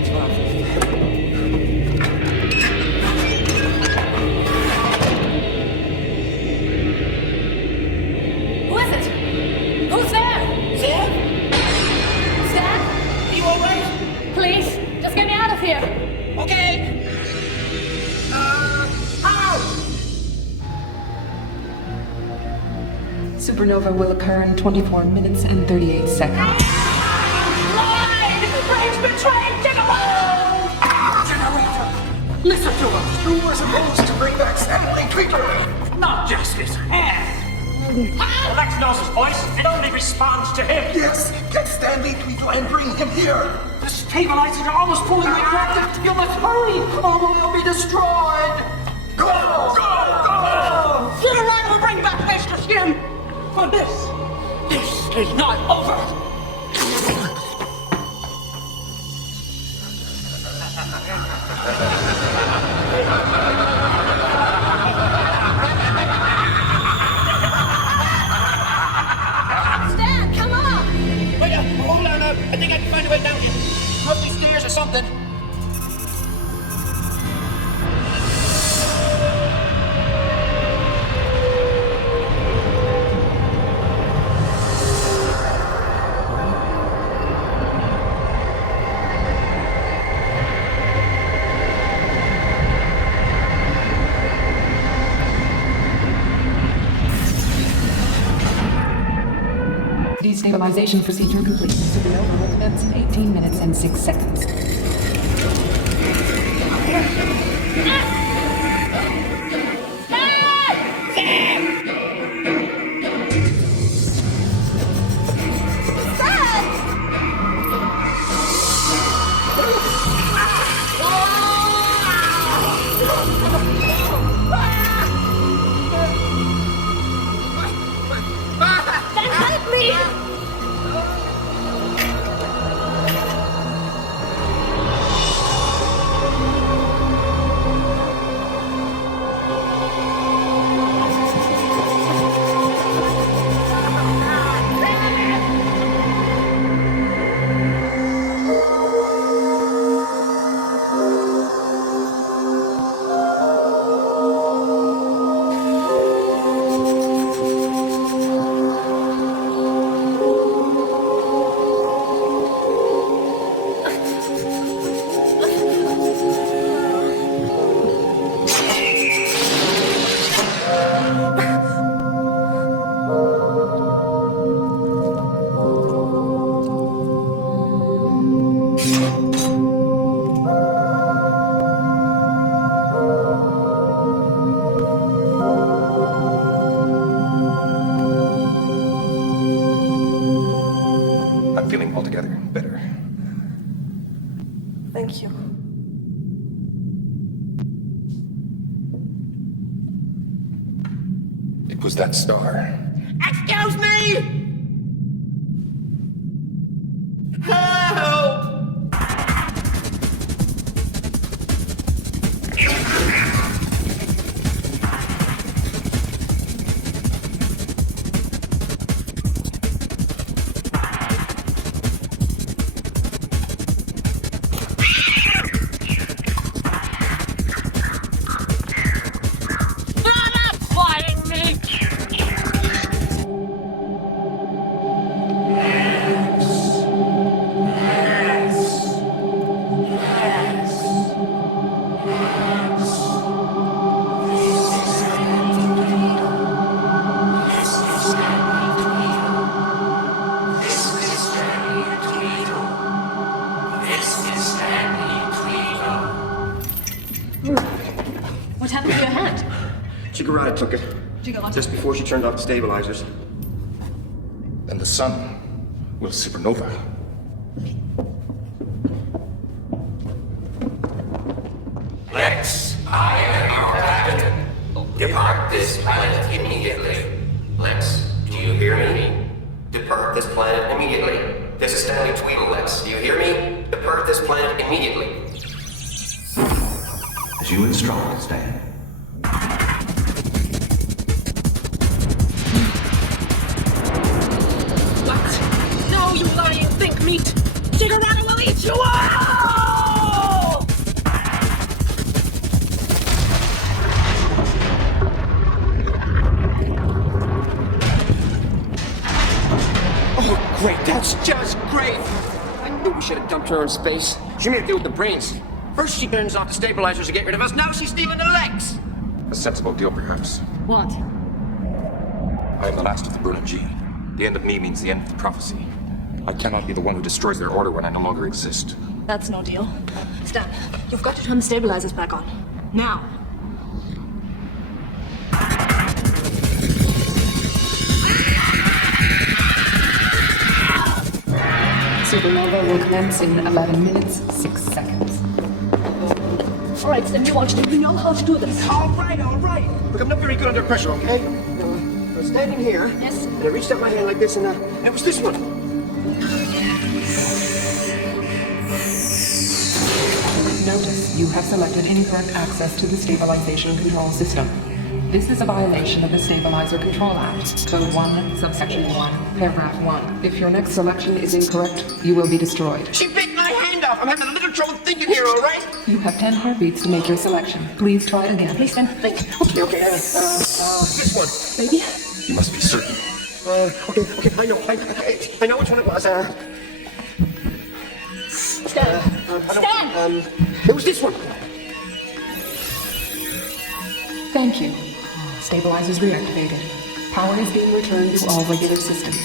5. Who is it? Who's there? Sev? Stan? Are you alright? Please, just get me out of here. Okay. Supernova will occur in 24 minutes and 38 seconds. Lied! Brains betrayed Gigolo! Generator! Listen to us! You were supposed to bring back Stanley Tweaker! Not just his hand. Lexx knows his voice. It only responds to him. Yes! Get Stanley Tweedle and bring him here! The stabilizers are almost fully reactive. You must hurry, or we'll be destroyed. Go! Go! Go! Generator will bring back fish to skin. But this is not over. Stan, come on! Wait, hold on up. I think I can find a way down here. Up these stairs or something. Destabilization procedure complete. Supernova will commence in 18 minutes and 6 seconds. Help me! I'm feeling altogether better. Thank you. It was that star. Excuse me! Help! What happened to your hand? Chigurata took it. Chigurata? Just before she turned off the stabilizers. And the sun will supernova. Lexx, I am your captain. Depart this planet immediately. Lexx, do you hear me? Depart this planet immediately. This is Stanley Tweedle, Lexx. Do you hear me? Depart this planet immediately. As you instruct, Stan. What? No, you lying think meat! Chigurata will eat you all! Oh, great. That's just great. I knew we should have dumped her in space. She made it do with the brains. First she turns off the stabilizers to get rid of us. Now she's stealing the Lexx. A sensible deal, perhaps. What? I am the last of the Brunnen gene. The end of me means the end of the prophecy. I cannot be the one who destroys their order when I no longer exist. That's no deal. Stan, you've got to turn the stabilizers back on. Now. Supernova will commence in 11 minutes, 6 seconds. All right, Stan, you know how to do this. All right. Look, I'm not very good under pressure, okay? I was standing here. Yes? And I reached out my hand like this, and it was this one. Notice you have selected incorrect access to the stabilization control system. This is a violation of the Stabilizer Control Act, Code 1, Subsection 1, Paragraph 1. If your next selection is incorrect, you will be destroyed. She bit my hand off. I'm having a little trouble thinking here, all right? You have 10 heartbeats to make your selection. Please try again. Please, Stan. Wait. Okay. This one. Baby? You must be certain. Okay. I know which one it was. Stan! It was this one. Thank you. Stabilizers reactivated. Power is being returned to all regular systems.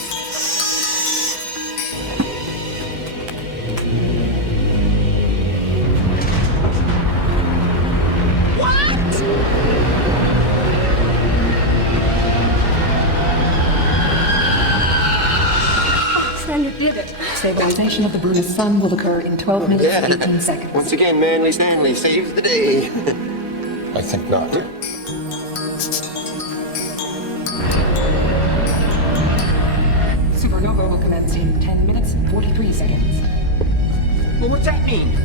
Stan, you did it. Stabilization of the Brunnen sun will occur in 12 minutes, 18 seconds. Once again, Manly Stanley saves the day. I think not. Supernova will commence in 10 minutes, 43 seconds. Well, what's that mean?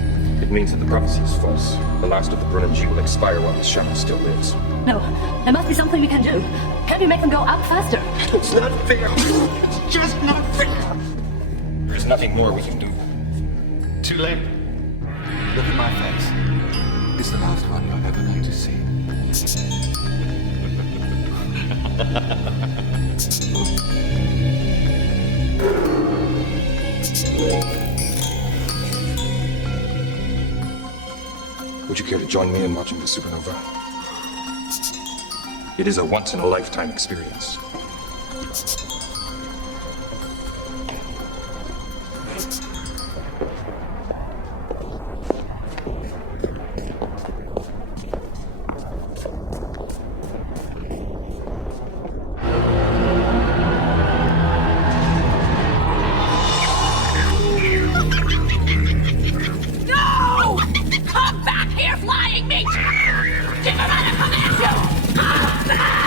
It means that the prophecy is false. The last of the Brunnen gene will expire while the shadow still lives. No, there must be something we can do. Can we make them go up faster? It's not fair. It's just not fair. There's nothing more we can do. Too late. Look at my face. It's the last one you're ever going to see. Would you care to join me in watching the supernova? It is a once-in-a-lifetime experience. No! Come back here, flying meat! Chigurata commands you! Come back!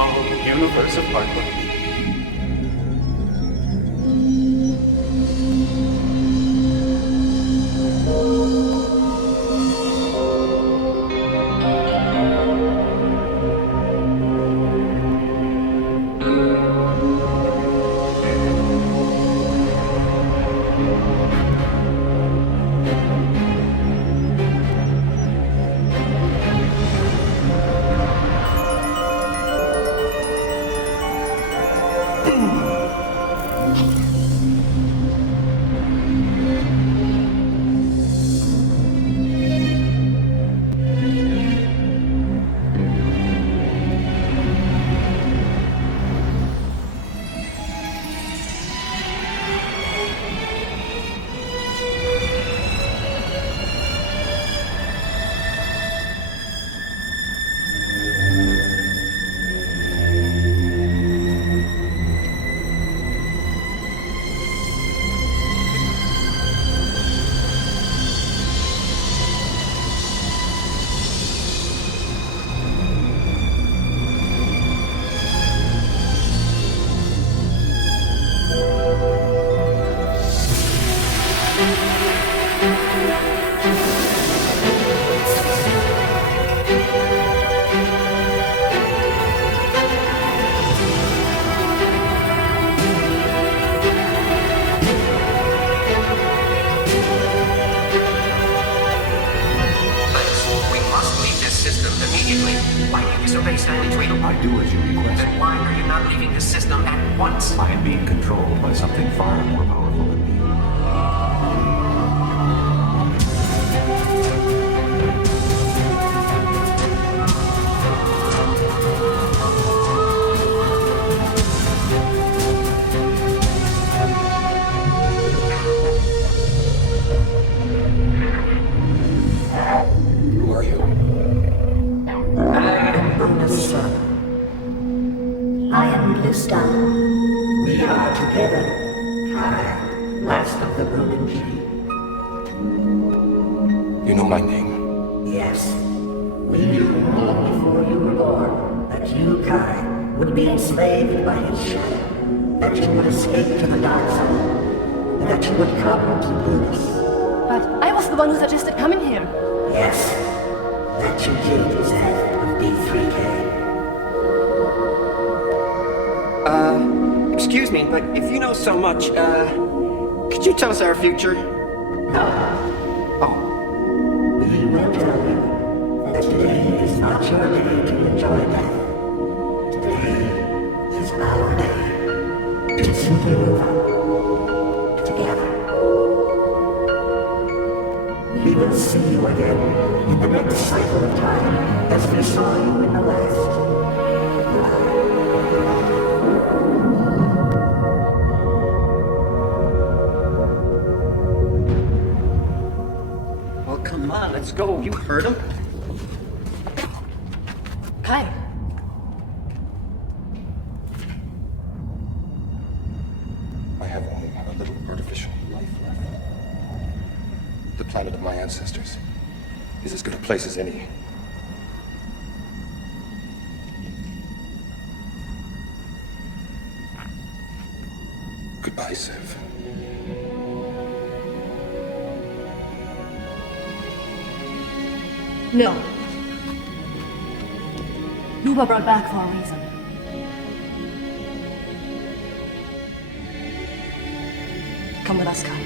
Oh, universe of heartbreak. I do as you request. Then why are you not leaving the system at once? I am being controlled by something far more powerful than me. Who are you? I am Lista. We are together. Last of the Roman Tree. You know my name? Yes. We knew long before you were born that you, Kai, would be enslaved by his shadow, that you would escape to the dark zone, and that you would come to Buddhas. But I was the one who suggested coming here. Yes. That you did is head of D3K. Excuse me, but if you know so much, could you tell us our future? No. Oh. We will tell you that today is not your day to enjoy death. Today is our day to Supernova. Together. We will see you again in the next cycle of time as we saw you in the last. Come on, let's go. You heard him. Kai. I have only a little artificial life left. The planet of my ancestors is as good a place as any. Goodbye, Sev. No. You were brought back for a reason. Come with us, Kai.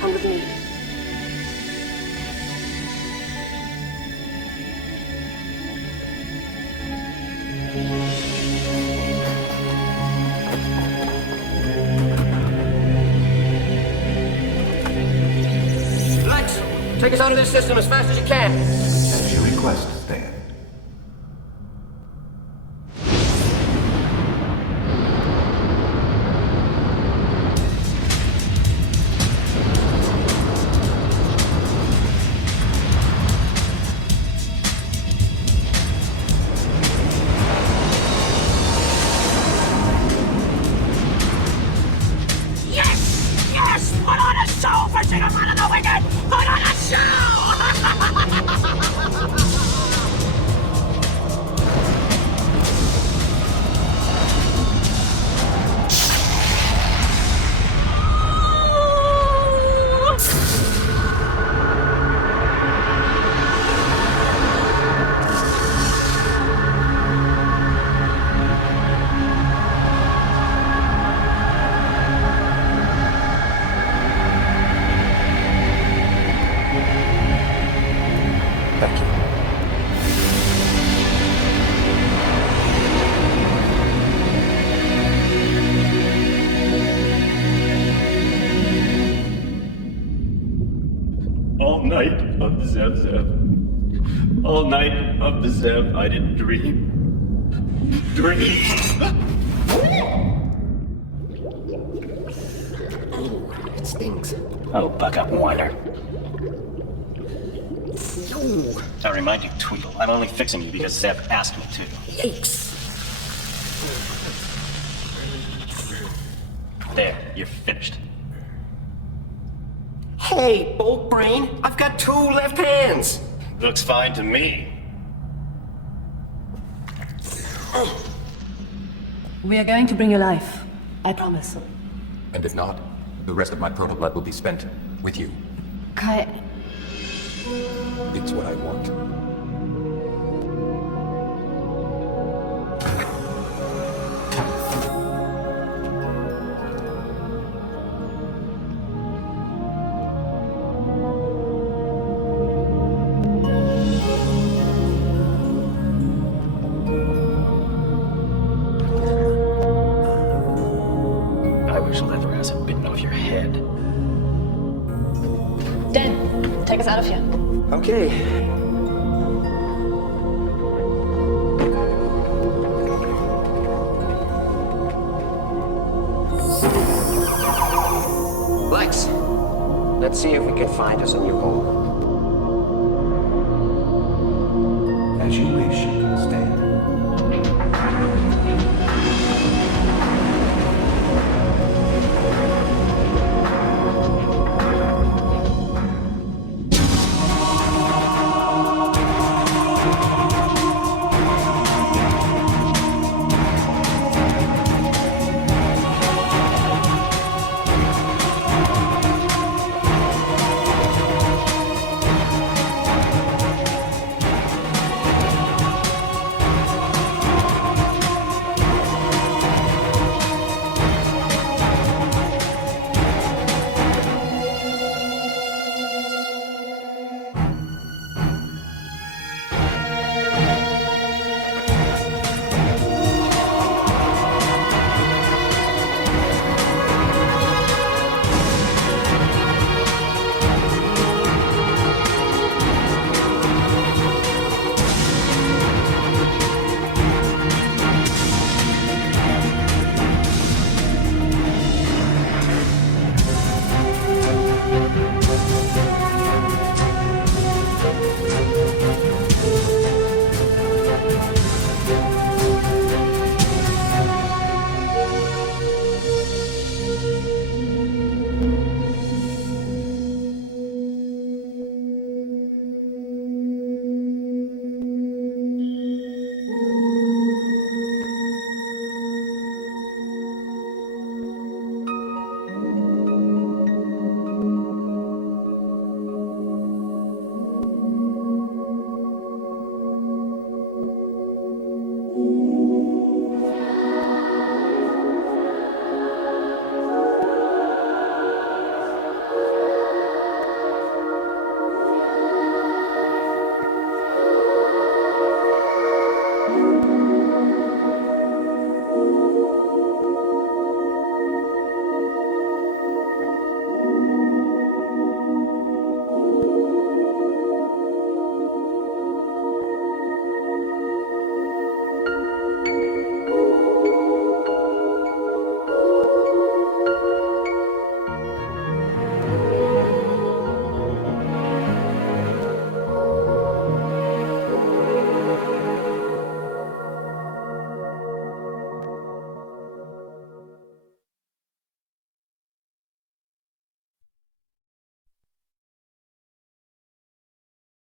Come with me. Lexx, take us out of this system as fast as you can. As you request, Stan. Yes! Put on a show for Supernova the Wicked! Put on a show! of the Zev. All night of the Zev, I didn't dream. It stinks. Oh, buck up, whiner. I remind you, Tweedle, I'm only fixing you because Zev asked me to. Yikes. There, you're finished. Hey, Bolt Brain, I've got 2 left hands. Looks fine to me. We are going to bring you life. I promise. And if not, the rest of my proto-blood will be spent with you. Kai, It's what I want. I wish leather ass had bitten off your head. Dan, take us out of here. Okay. Lex, let's see if we can find us a new home.